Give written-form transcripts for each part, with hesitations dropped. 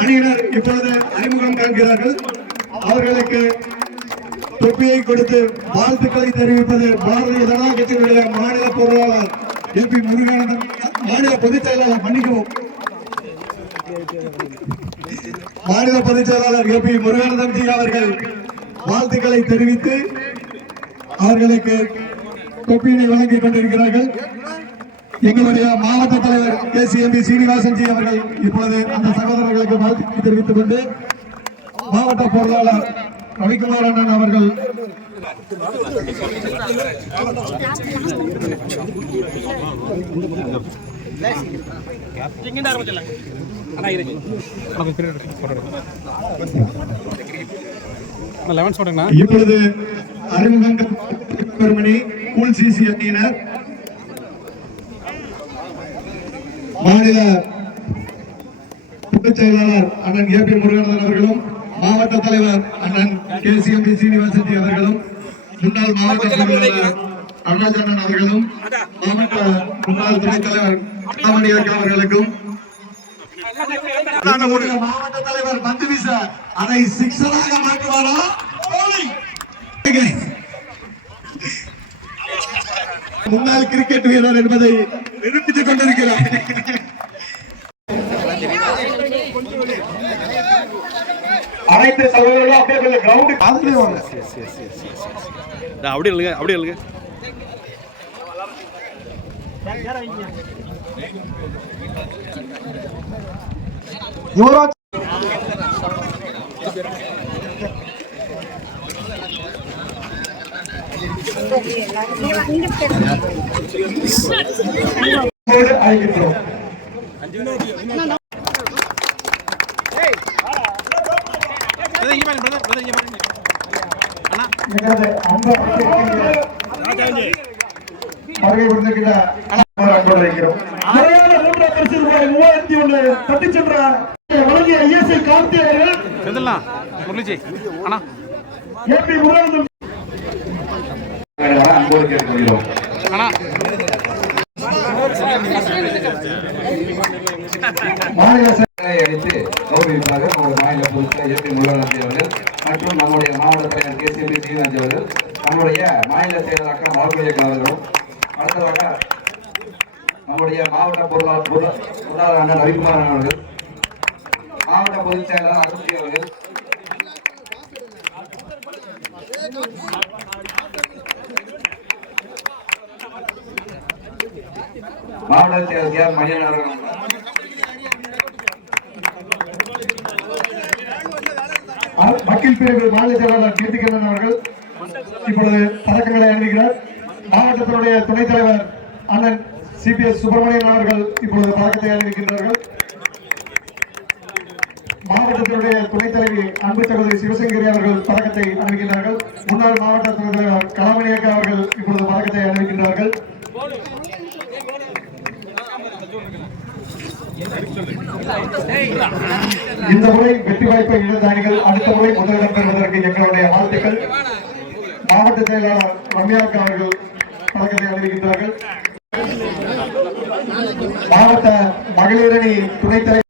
அணியினர் இப்பொழுது அறிமுகம் காண்கிறார்கள். அவர்களுக்கு தொப்பியை கொடுத்து வாழ்த்துக்களை தெரிவிப்பது பாரதிய ஜனதா கட்சியினுடைய மாநில பொருளாளர் எம்பி முருகானந்தம், மாநில பொதுச் செயலாளர் மன்னிக்கவும், மாநில பொதுச் செயலாளர் எம்பி முருகானந்தம் ஜி அவர்கள் வாழ்த்துக்களை தெரிவித்து அவர்களுக்கு தொப்பியினை வழங்கிக் கொண்டிருக்கிறார்கள். எங்களுடைய மாவட்ட தலைவர் KCMB சீனிவாசன் ஜி அவர்கள் இப்பொழுது அந்த சகோதரர்களுக்கு வாழ்த்து தெரிவித்துக் கொண்டு மாவட்ட பொருளாளர் ரவிக்குமார் அண்ணன் அவர்கள் இப்பொழுது அறிமுகம் பெருமணி கூல் சிசி அணியினர் மாநில பொதுச் செயலாளர் அண்ணன் ஏபி முருகன் அவர்களும் மாவட்ட தலைவர் அண்ணன் KCMB சீனிவாசன் அவர்களும் முன்னாள் மாவட்ட செயலாளர் அருணாச்சலன் அவர்களும் மாவட்ட முன்னாள் துணைத் தலைவர் அவர்களுக்கும் மாவட்ட தலைவர் பந்து வீச அதை சிக்ஸராக மாற்றுவாரா முன்னாள் கிரிக்கெட் வீரர் என்பதை நிரூபித்துக் கொண்டிருக்கிறார். அனைத்து சகோதரர்களும் அப்படியே கிரவுண்ட் அப்படியே இல்லைங்க, அப்படியே இல்லைங்க. யுவராஜ் அழைக்கின்றோம். அடித்து கௌரவிப்பாக மாநில பொதுச்செயலாளர் எம்பி முருகானந்தம் அவர்கள் மற்றும் நம்முடைய மாவட்ட தலைவர் KCMB சீனிவாசன் அவர்கள், நம்முடைய மாநில செயலாளர் மாவுக்கலையர் அவர்களும், அடுத்ததாக நம்முடைய மாவட்ட பொருளாளர் அண்ணன் ரவிக்குமார் அவர்கள், மாவட்ட பொதுச் செயலாளர் அருண்ஜி அவர்கள், மாவட்ட செயலாளர் மணியன் அவர்கள், வக்கீல் பிரிவு மாநில செயலாளர் கீர்த்திகண்ணன் அவர்கள் இப்பொழுது பதக்கங்களை அணிவிக்கிறார். மாவட்டத்தினுடைய துணைத் தலைவர் அண்ணன் CPS சுப்பிரமணியன் அவர்கள் இப்பொழுது பதக்கத்தை அணிவிக்கின்றார்கள். மாவட்டத்தினுடைய துணைத் தலைவி அன்பு சகோதரி சிவசங்கரி அவர்கள் பதக்கத்தை அணிவிக்கின்றார்கள். முன்னாள் மாவட்ட துணைத் தலைவர் கலாமணி அக்கா அவர்கள் இப்பொழுது பதக்கத்தை அணிவிக்கின்றார்கள். இந்த முறை வெற்றி வாய்ப்பை இழந்த அணிகள் அடுத்த முறை முதலிடம் பெறுவதற்கு எங்களுடைய வாழ்த்துக்கள். மாவட்ட செயலாளர் ரம்யாக்கா அவர்கள் பதக்கத்தை அணிவிக்கின்றார்கள். மாவட்ட மகளிர் அணி துணைத் தலைவர்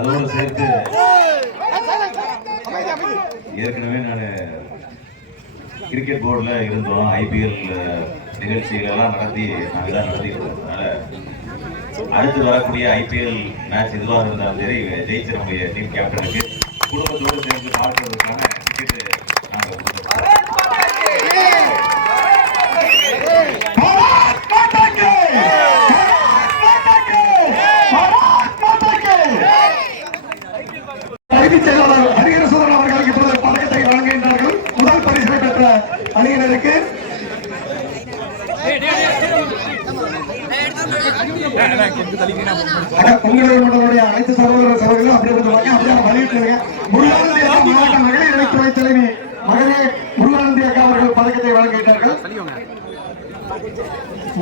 அதோடு சேர்த்து ஏற்கனவே நான் கிரிக்கெட் போர்டில் இருந்தோம். IPL நிகழ்ச்சிகளெல்லாம் நாங்கள் தான் நடத்திட்டு அடுத்து வரக்கூடிய IPL மேட்ச் எதுவாக இருந்தாலும் சரி ஜெயிச்சு நம்முடைய டீம் கேப்டனுக்கு குடும்பத்தோடு சேர்ந்து பார்ப்பதற்கான டிக்கெட்டு நாங்கள் பொங்கல் மண்டலுடைய அனைத்து சகோதர சகோதரிகளும் அப்படியே கொஞ்சம் வாங்க, அப்படியே வலியுறுத்துங்க. முருகானந்தி அக்கா மாவட்ட மகளிர் இளைத்துறை தலைவி மகளிர் முருகானந்தி அக்கா அவர்கள் பதக்கத்தை வழங்குகிறார்கள்.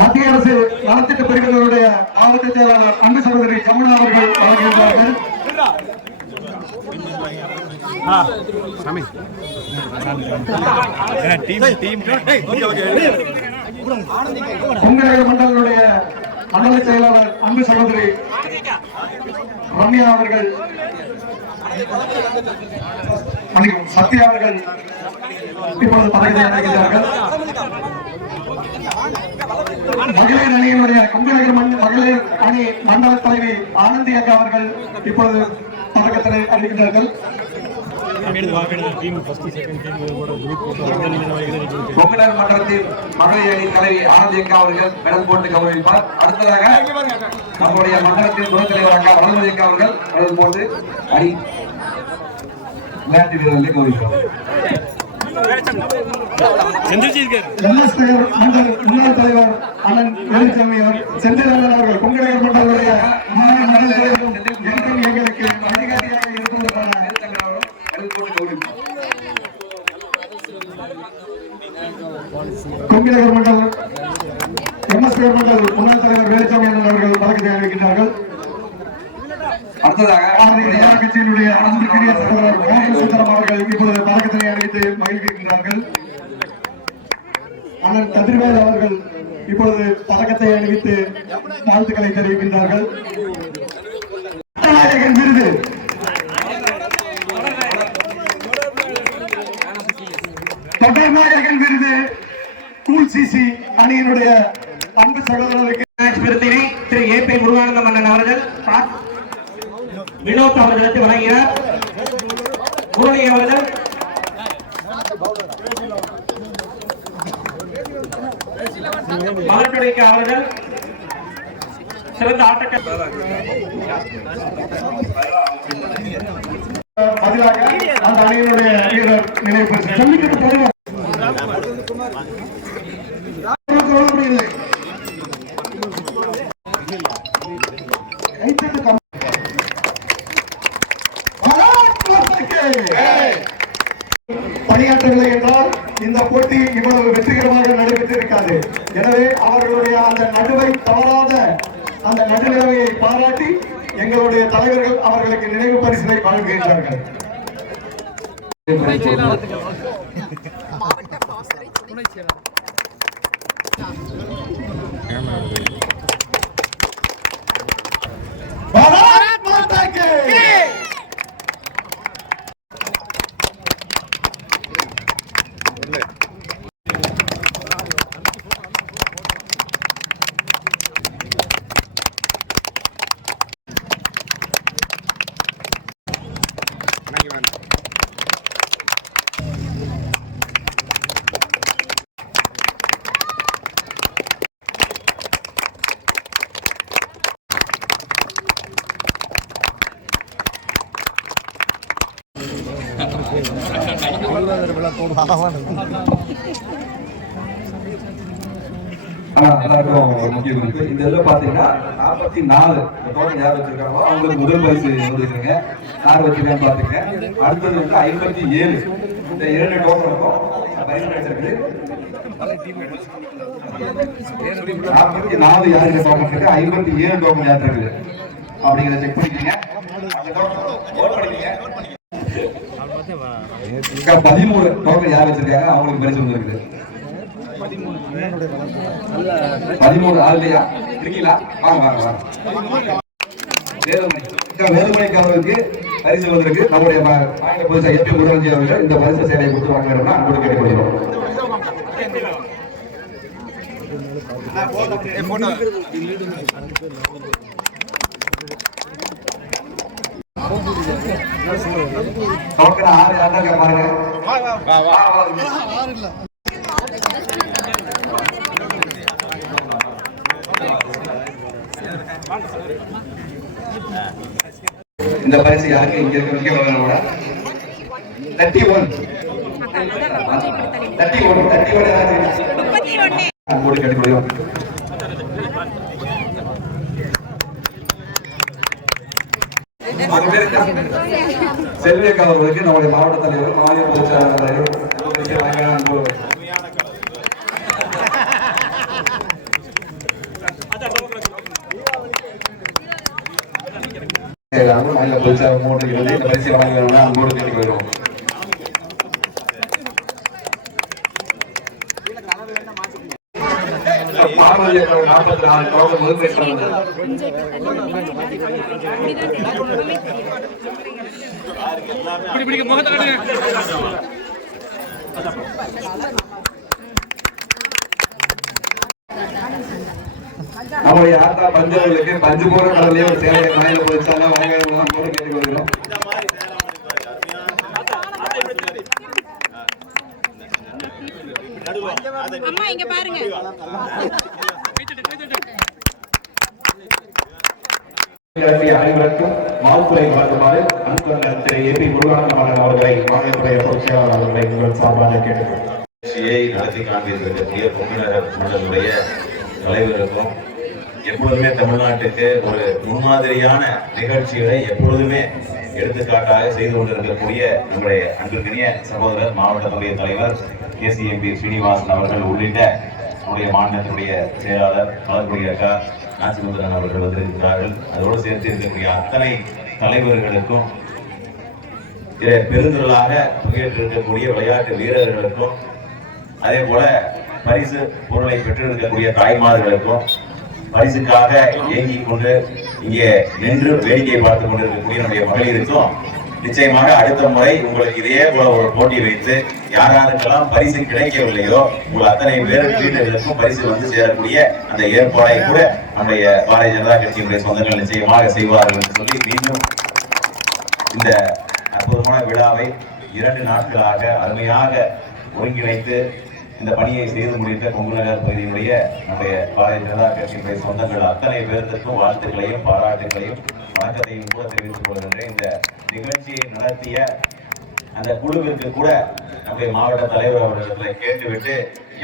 மத்திய அரசு நலத்திட்ட பிரிவுகளுடைய மாவட்ட செயலாளர் அன்பு சகோதரி ஜமுனா அவர்கள் வழங்குகின்றார்கள். பொங்கல் மண்டலுடைய மண்டல செயலாளர் அன்பு சகோதரி ரம்யா அவர்கள், சத்யா அவர்கள் இப்பொழுது பதவியை அடைகிறார்கள். மகளிர் அணியினுடைய கும்பநகர் மகளிர் அணி மண்டல தலைவி ஆனந்தி அக்கா அவர்கள் இப்பொழுது பதக்கத்தினை அறிவிக்கிறார்கள். பொங்கல் மண்டலத்தின் மகளிர் அணி தலைவி ஆனந்தி அக்கா அவர்கள் மெடல் போட்டு கௌரவிப்பார். அடுத்ததாக நம்முடைய மண்டலத்தின் துணைத் தலைவர் அக்கா வளர்மதி அக்கா அவர்கள் மெடல் போட்டு அணி விளையாட்டு வீரர்களை கௌரவிப்பார். முன்னாள் தலைவர் அண்ணன் வேலுச்சாமி அவர் செந்திலன் அவர்கள் பொங்கநகர் மண்டலுடைய எங்களுக்கு வழிகாட்டியாக இருப்பதற்கான பொங்கநகர் மண்டல் எம்எஸ்கர் மண்டல் முன்னாள் தலைவர் வேலுச்சாமி அண்ணன் அவர்கள் பதக்கத்தை அறிவிக்கின்றார்கள். அடுத்ததாக கட்சியினுடைய அன்புக்குரிய சகோதரர் மோகன் அவர்கள் இப்பொழுது பதக்கத்தினை அறிவித்து மகிழ்கின்றார்கள். அண்ணன் கதிர்வேல் அவர்கள் இப்பொழுது பதக்கத்தை அணிவித்து வாழ்த்துக்களை தெரிவிக்கின்றார்கள். விருது தொடர்நாயகன் விருது கூல் சிசி அணியினுடைய அன்பு சகோதரருக்கு திரு ஏ பி முருகானந்த மன்னன் அவர்கள் வினோத் அவர்களுக்கு வழங்கினார். முரளி அவர்கள் மலர்கடைக்கு அவர்கள் சிறந்த ஆட்டக்காரர் பதிலாக அந்த அணியினுடைய வீரர் நினைவு பணியாற்றவில்லை என்றால் இந்த போட்டி இவ்வளவு வெற்றிகரமாக நடைபெற்றிருக்காது. எனவே அவர்களுடைய அந்த நடுவை தவறாத அந்த நடுநிலைமையை பாராட்டி எங்களுடைய தலைவர்கள் அவர்களுக்கு நினைவு பரிசினை வழங்குகின்றார்கள். முக்கிய குறிப்பு இந்த இதில் பார்த்தீங்கன்னா 44 டோக்கன் யார் வச்சிருக்காங்களோ அவங்களுக்கு முதல் பரிசு கொடுக்குறீங்க. யார் வச்சிருக்கான்னு பார்த்துங்க. அடுத்தது வந்து 57 இந்த 2 டோக்கனுக்கும் பரிசு கிடைச்சிருக்கு. 44 யாருக்கு டோக்கன் இருக்கு, 57 டோக்கன் யார் இருக்குது அப்படிங்கிறத செக் பண்ணிக்கீங்க. 13 டோக்கன் யார் வச்சிருக்காங்க அவங்களுக்கு பரிசு வந்துருக்குது. 13 ஆள் இல்லையா இருக்கீங்களா? வாங்க வாங்க வாங்க. வேலுமணிக்கு அவர்களுக்கு பரிசு வந்திருக்கு. நம்முடைய புதுசா எம்பி முருகன்ஜி அவர்கள் இந்த பரிசு சேலையை கொடுத்து வாங்க அன்போடு கேட்டுக்கொள்கிறோம். டோக்கன் 6 யாருங்க பாருங்க. இந்த பரிசு யாருக்கு இங்க இருக்க வரணும்னா 31 யாரு அன்போடு கேட்டுக்கொள்கிறோம். செல்வியக்கா அவர்களுக்கு நம்முடைய மாவட்ட தலைவர் மாநில பொதுச் செயலாளர் மாநில பொதுச் செயலாளர் மூன்று இந்த பரிசு வழங்குகிறோம் அன்போடு கேட்டுக்கொள்கிறோம். பாரதிய 44 கவுண்டர் முதல் நம்முடைய ஆத்தா பஞ்சவர்களுக்கு பஞ்சு போற கடலையே ஒரு சேவையை மாநில பொதுச்சாலும் வழங்குகிறோம் போல கேட்டுக்கொள்கிறோம். அம்மா இங்க பாருங்க. அனைவருக்கும் மாவுக்குறை வழங்குமாறு அன்புள்ள திரு ஏ பி முருகானந்தம் அவர்களை மாநிலத்துறை பொதுச் செயலாளர் அவர்களை உங்கள் சார்பாக கேட்டுக்கொள்கிறேன். நடத்தி காண்பித்திருக்கக்கூடிய பொம்மினர் மண்டலுடைய தலைவருக்கும் எப்பொழுதுமே தமிழ்நாட்டுக்கு ஒரு முன்மாதிரியான நிகழ்ச்சிகளை எப்பொழுதுமே எடுத்துக்காட்டாக செய்து கொண்டிருக்கக்கூடிய நம்முடைய அன்பிற்கினிய சகோதரர் மாவட்ட துறை தலைவர் கேசிஎம்பி ஸ்ரீனிவாசன் அவர்கள் உள்ளிட்ட நம்முடைய மாநிலத்தினுடைய செயலாளர் மலர்கொடி அக்கா நாச்சிமுந்திரன் அவர்கள் வந்திருக்கிறார்கள். அதோடு சேர்த்து இருக்கக்கூடிய அத்தனை தலைவர்களுக்கும் பெருந்திரளாக பங்கேற்றிருக்கக்கூடிய விளையாட்டு வீரர்களுக்கும் அதே போல பரிசு பொருளை பெற்றிருக்கக்கூடிய தாய்மார்களுக்கும் பரிசுக்காக இயங்கிக் கொண்டு இங்கே நின்று வேடிக்கை பார்த்துக் கொண்டிருக்கக்கூடிய நம்முடைய மகளிருக்கும் நிச்சயமாக அடுத்த முறை உங்களுக்கு இதே போல ஒரு போட்டி வைத்து யாருக்கெல்லாம் பரிசு கிடைக்கவில்லையோ உங்கள் அத்தனை பேர் வீடுகளுக்கும் பரிசு வந்து சேரக்கூடிய அந்த ஏற்பாடை கூட நம்முடைய பாரதிய ஜனதா கட்சியினுடைய சொந்தங்கள் நிச்சயமாக செய்வார்கள் என்று சொல்லி மீண்டும் இந்த அற்புதமான விழாவை 2 நாட்களாக அருமையாக ஒருங்கிணைத்து இந்த பணியை செய்து முடித்த கொங்குநகர் பகுதியினுடைய நம்முடைய பாரதிய ஜனதா கட்சியினுடைய சொந்தங்கள் அத்தனை பேருக்கும் வாழ்த்துக்களையும் பாராட்டுகளையும் வணக்கத்தையும் கூட தெரிவித்துக் கொள்கின்றேன். இந்த நிகழ்ச்சியை நடத்திய அந்த குழுவிற்கு கூட நம்முடைய மாவட்ட தலைவர் அவர்களை கேட்டுவிட்டு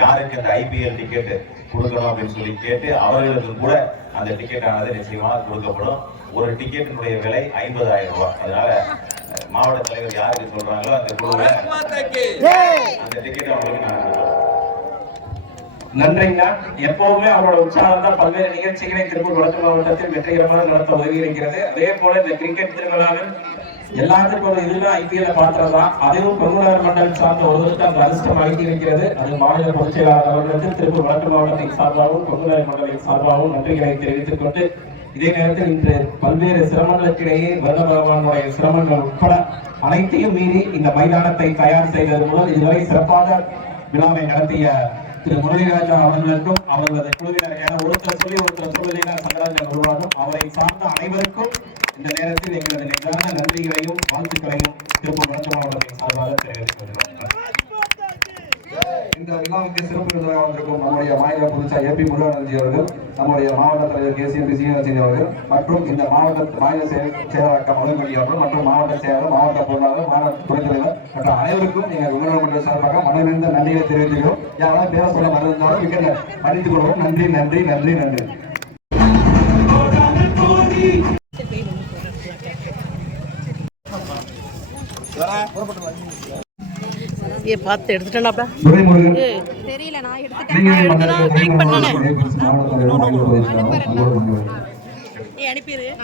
யாருக்கு அந்த IPL டிக்கெட் கொடுக்கணும் அப்படின்னு சொல்லி கேட்டு அவர்களுக்கு கூட அந்த டிக்கெட் ஆனது நிச்சயமாக கொடுக்கப்படும். ஒரு டிக்கெட்டினுடைய விலை 50,000 ரூபாய். அதனால மாவட்ட தலைவர் யாருக்கு சொல்றாங்களோ அந்த குழுவை அந்த டிக்கெட் அவங்களுக்கு நன்றிங்க. எப்பவுமே அவரோட உற்சாகம் தான் பல்வேறு நிகழ்ச்சிகளை திருப்பூர் வடக்கு மாவட்டத்தில் வெற்றிகரமாக நடத்த உதவி இருக்கிறது. அதே போல இந்த கிரிக்கெட் திருவிழாவில் எல்லாத்துக்கும் ஒரு இதுதான் IPL பாத்திரதான். அதுவும் கொங்குநகர் மண்டலம் சார்ந்த ஒருவருக்கு அந்த அதிர்ஷ்டம் அளித்து இருக்கிறது. அது மாநில பொதுச் செயலாளர் அவர்களுக்கு திருப்பூர் வடக்கு மாவட்டத்தின் சார்பாகவும் கொங்குநகர் மண்டலத்தின் சார்பாகவும் நன்றிகளை தெரிவித்துக் கொண்டு இதே நேரத்தில் இன்று பல்வேறு சிரமங்களுக்கிடையே வருட பகவானுடைய சிரமங்கள் உட்பட அனைத்தையும் மீறி இந்த மைதானத்தை தயார் செய்தது முதல் இதுவரை சிறப்பாக விழாவை நடத்திய திரு முரளிராஜா அவர்களுக்கும் அவர்களது குழுவினர் ஒருத்தர் சொல்லினா சங்கராஜன் உருவாகும் அவரை சார்ந்த அனைவருக்கும் இந்த நேரத்தில் எங்களது நெஞ்சார்ந்த நன்றிகளையும் வாழ்த்துக்களையும் திருப்பூர் வடக்கு மாவட்டத்தின் சார்பாக தெரிவித்துக் கொள்கிறோம். இந்த விழாவுக்கு சிறப்பு விருதாக வந்திருக்கும் நம்முடைய மாநில பொதுச்செயலாளர் ஏபி முருகானந்தி அவர்கள், நம்முடைய மாவட்ட தலைவர் கேசிஎம்பி சீனிவாசன் அவர்கள் மற்றும் இந்த மாநில செயலாளர் மலர்கொடி அவர்கள் மற்றும் மாவட்ட செயலாளர், மாவட்ட பொருளாளர், மாவட்ட துணைத் தலைவர் மற்றும் அனைவருக்கும் எங்கள் உணர்வு சார்பாக மனமிருந்த நன்றியை தெரிவித்துக்கிறோம். யாராவது பேர சொல்ல மறந்தாலும் மிக மன்னித்துக் கொள்வோம். நன்றி நன்றி நன்றி நன்றி. பார்த்து எடுத்துட்டேன்டா தெரியல. நான் எடுத்துட்டேன் அனுப்பிடு. அனுப்பிடுறேன்.